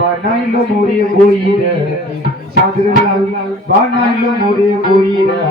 বানাইলো মোরে বইরা সাদের লাল বানাইলো মোরে বইরা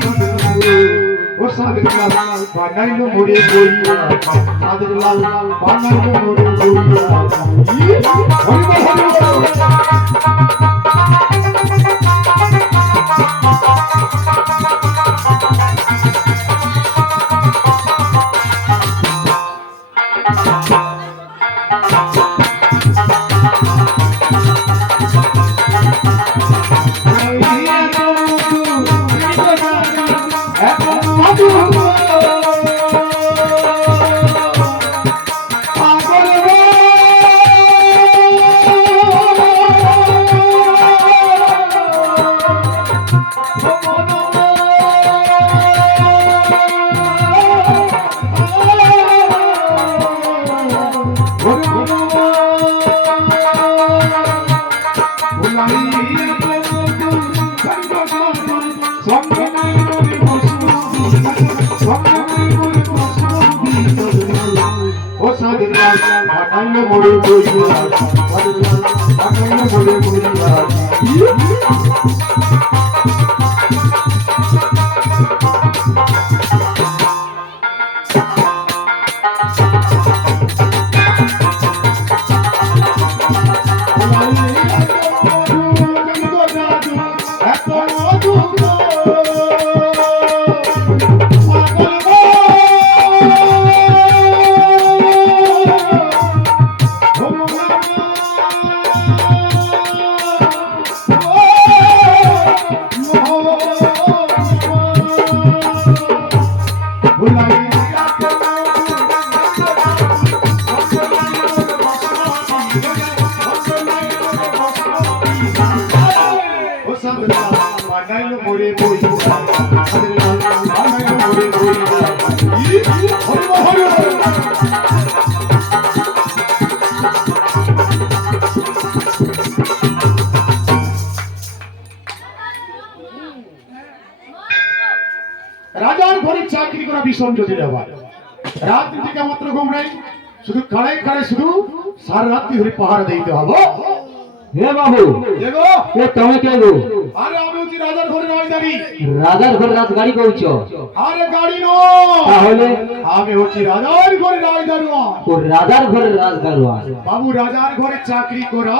হরি হরি বানাইলো মোরে বইরা সাদের লাল বানাইলো মোরে বইরা হরি হরি বানাইলো মোরে বইরা বানাইলো মোরে বইরা বানাইলো মোরে বইরা সাদের লাল বানাইলো মোরে বইরা হরি হরি রাজার ঘরে চাকরি করা ভীষণ জটিল ব্যাপার। রাত্রি থেকে মাত্র ঘুম নাই, শুধু খাড়ায় খাড়ায় শুধু সারা রাত্রি ধরে পাহারা দিতে হবে। হে বাবু দেখো এ তুমি কে গো? আরে আমি হচ্ছি রাজার ঘরে রাজগাড়ি। রাজার ঘরে রাজগাড়ি কইছো? আরে গাড়ি নয়, তাহলে আমি হচ্ছি রাজার ঘরে রাজদারুয়া। ও রাজার ঘরে রাজগাড়ুয়া। বাবু রাজার ঘরে চাকরি করা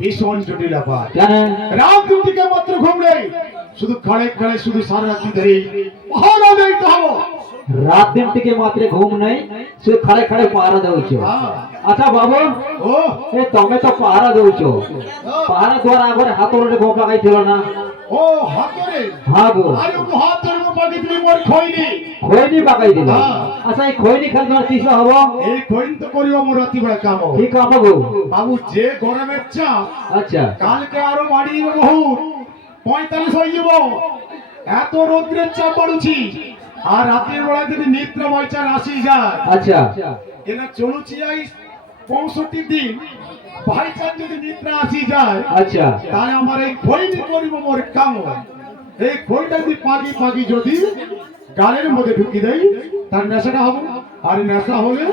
ভীষণ জটিল ব্যাপার। কেন? রাত থেকে মাত্র ঘুম নেই, শুধু খাড়ে খাড়ে শুধু সারা রাত্রি ধরে পাহারা দিতে হবে। রাত দিন থেকে মাত্র ঘুম নাই, শুধু খাড়ে খাড়ে পাহারা দেউছো। আচ্ছা বাবু ও এ তুমি তো পাহারা দেউছো, পাহারা দেওয়ার আগে হাতরে গোপ লাগাইছিল না? ও হাতরে? হ্যাঁ গো। আরে ও হাতরে পাকি তুমি মোর খইনি খৈনি পাকাই দিল। আচ্ছা এই খৈনি খালি তোমার কিসে হবো? এই খইন তো করিও মোর রাতি বেলা কাম। কি কাম গো? বাবু যে গরমের চাপ, আচ্ছা কালকে আরো বাড়ি বহু 45 হয়ে যাব। এত রোদ্রের চাপ পড়ুছি, আর রাতের বেলা যদি নিদ্রা বৈচার আসি যায়। আচ্ছা এনা চলুছি আই 65 দিন, ভাইচার যদি নিদ্রা আসি যায়, আচ্ছা তাহলে আমার এই খইনি করিব মোর কাম। এই খইটা যদি পাগি পাগি যদি গালের মধ্যে ঢুকি দেই, তার নেশাটা হবে। আর নেশা হলে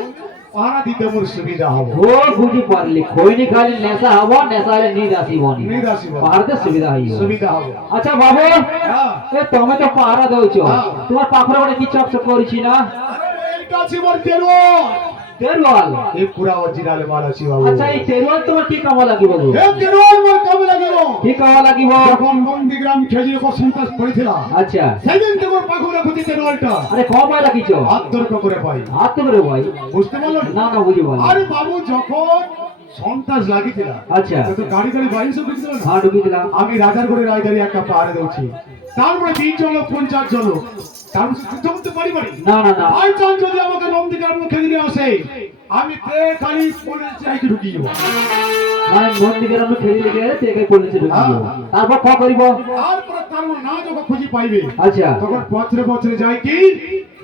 পাহারা দিতে মোর সুবিধা হবে। ও বুঝি পারলি, খৈনি খালি নেশা হবো, নেশা হলে নিদ আসিবনি, নিদ আসিব, পাহাড়তে সুবিধা হইব, সুবিধা হবে। আচ্ছা বাবু হ্যাঁ এ তুমি তো পাহারা দেউছো, হ্যাঁ। তোমার পাখরে বলে কি চকচক করিছি না? আরে এইটা আছে মোর তেলুয়া। তেরওয়াল। এই পুরা অরিজিনাল মাল আছে বাবু। আচ্ছা এই তেরওয়াল তোমার কি কামে লাগিব গো? এ তেরওয়াল মোর কামে লাগিব। কি কামে লাগিব? যখন নন্দীগ্রাম খেজির উপর সন্ত্রাস পড়েছিল, আচ্ছা সেদিন থেকে ওর পাখুরা খুঁজি তেরওয়ালটা আরে কমায় রাখিছো? আত্মর্ক করে পাই। হাত তো করে ভাই। বুঝতে পারলো না না বুঝি ভাই। আরে বাবু যখন সন্ত্রাস লাগিছিল, আচ্ছা তো গাড়ি গাড়ি বাইরে সব ঢুকছিল না। হ্যাঁ ঢুকি দিলাম। আমি রাজার করে রাজধানী একটা পাহাড়ে দৌড়ছি, তারপরে 3 জন 50 জন, তারপর যুদ্ধ করতে পারি পারি না না না আর চান যদি আমাকে নন্দীগ্রাম খেয়ে দিয়ে আসে, আমি খালি পুলিশ চাইকে ঢুকিয়ে দেবো। মানে নন্দীগ্রাম আমি খেলি লেগে তেকে কলেজে ঢুকি দিব। তারপর কি করিব? তারপর না যখন খুঁজি পাইবে, আচ্ছা তখন বছরে বছরে যায় কি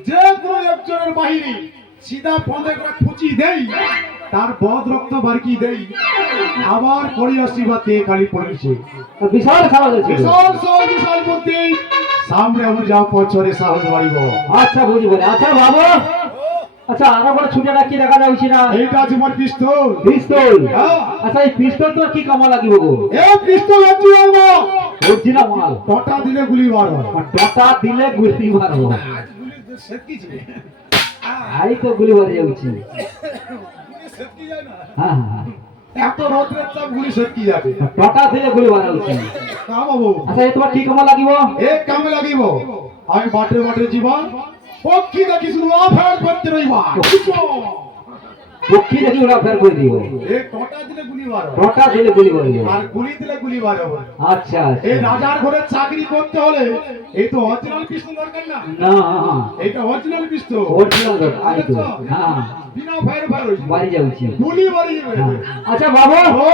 যে কোনো একজনের বাহিনী সিধা পদে করে খুঁচি দেই, তার বদ রক্ত বারকি দেই, আবার পরি আসিবা তে খালি পড়েছে। বিশাল খাওয়া যাচ্ছে। বিশাল মূর্তি সামনে আমি যাও পছরে সাহস বাড়িব। আচ্ছা বুঝি বলে। আচ্ছা বাবু, আচ্ছা আরো বড় ছুটিটা কি দেখা যাচ্ছে না? এইটা আছে আমার পিস্তল। পিস্তল? হ্যাঁ। আচ্ছা এই পিস্তল তো কি কামে লাগিব গো? এই পিস্তল আছে বাবা, অরিজিনাল মাল। টটা দিলে গুলি মারো। টটা দিলে গুলি মারবো। আজ গুলি সেটকিছে। আই তো গুলি মারি যাচ্ছি। গুলি সেটকি যায় না। হ্যাঁ হ্যাঁ এত রোদ্রের চাপ গুলি সেটকি যাবে। টটা দিলে গুলি মারা উচিত। কা বাবু, আচ্ছা এই তোমার কি কামে লাগিব? এক কামে লাগিব। আমি বাটে বাটে জীবন পক্ষী দেখি শুধু আফার করতে রইবা। পক্ষী দেখি ওরা ফের করে দিও। এই টটা দিলে গুলি মারো, টটা দিলে গুলি মারিব। আর গুলি দিলে গুলি মারো। আচ্ছা এই আচ্ছা। রাজার ঘরে চাকরি করতে হলে এই তো অরিজিনাল পিস্তল দরকার না। না এটা অরিজিনাল পিস্তল। অরিজিনাল দরকার। আই তো হ্যাঁ বিনা ফায়ার ফায়ার হইছে। বাড়ি যাচ্ছি। গুলি মারি যাবে। আচ্ছা বাবু, ও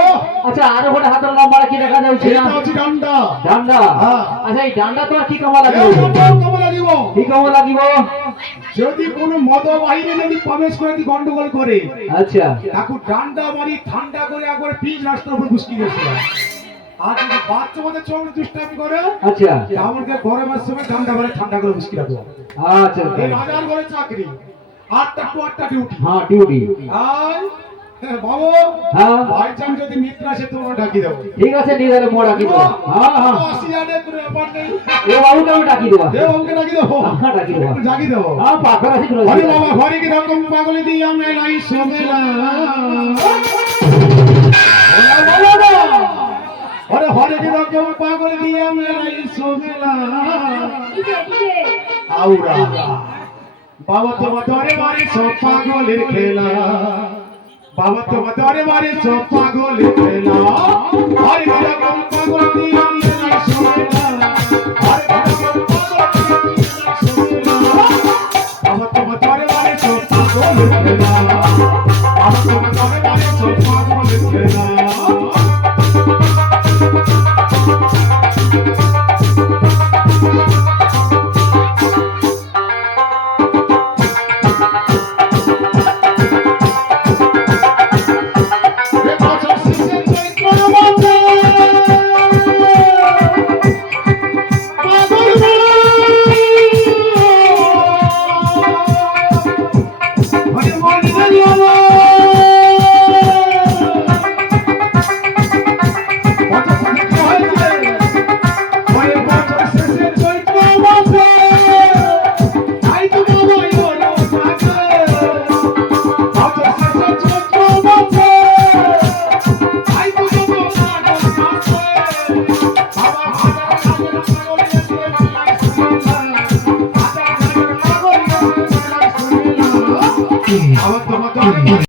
আচ্ছা আরো গোটা হাতের লম্বা কি দেখা যাচ্ছে না? এটা হচ্ছে ডান্ডা। ডান্ডা? হ্যাঁ। আচ্ছা এই ডান্ডা তোমার কি কামে এই লাগিব? ডান্ডাও কামে লাগিব। কি কামে লাগিব? যদি কোনো মদ বাহিনী যদি প্রবেশ করে দি গন্ডগোল করে, আচ্ছা তাকে ডান্ডা মারি ঠান্ডা করে একবার পিচ রাস্তার উপর ঘুষকি গেছিল। আর যদি বাচ্চা মধ্যে চোর দুষ্টামি করে, আচ্ছা আমাকে গরমের সময় ডান্ডা করে ঠান্ডা করে ঘুষকি রাখবো। আচ্ছা এই রাজার ঘরে চাকরি 8টা টু 8টা ডিউটি। হ্যাঁ ডিউটি। আর বাবু, হ্যাঁ ভাই চান যদি মিত্র আসে তোমাকে ডাকি দেবো। ঠিক আছে নিয়ে যাবে মোড়া কি দেবো। হ্যাঁ হ্যাঁ 80,000 করে ব্যাপার নেই। এ বাবুকে আমি ডাকি দেবো। এ বাবুকে ডাকি দেবো। হ্যাঁ ডাকি দেবো। ডাকি দেবো। হ্যাঁ পাখর আছি করে। আরে বাবা, ঘরে কি রকম পাগল দিয়া মেলাই সোমেলা। আরে ঘরে কি রকম পাগল দিয়া মেলাই সোমেলা। আউরা বাবা তোমার দরে বাড়ি সব পাগলের খেলা। বাবা তোমার দরে বাড়ি সব পাগলের খেলা। ঘরে কি রকম পাগল দিয়া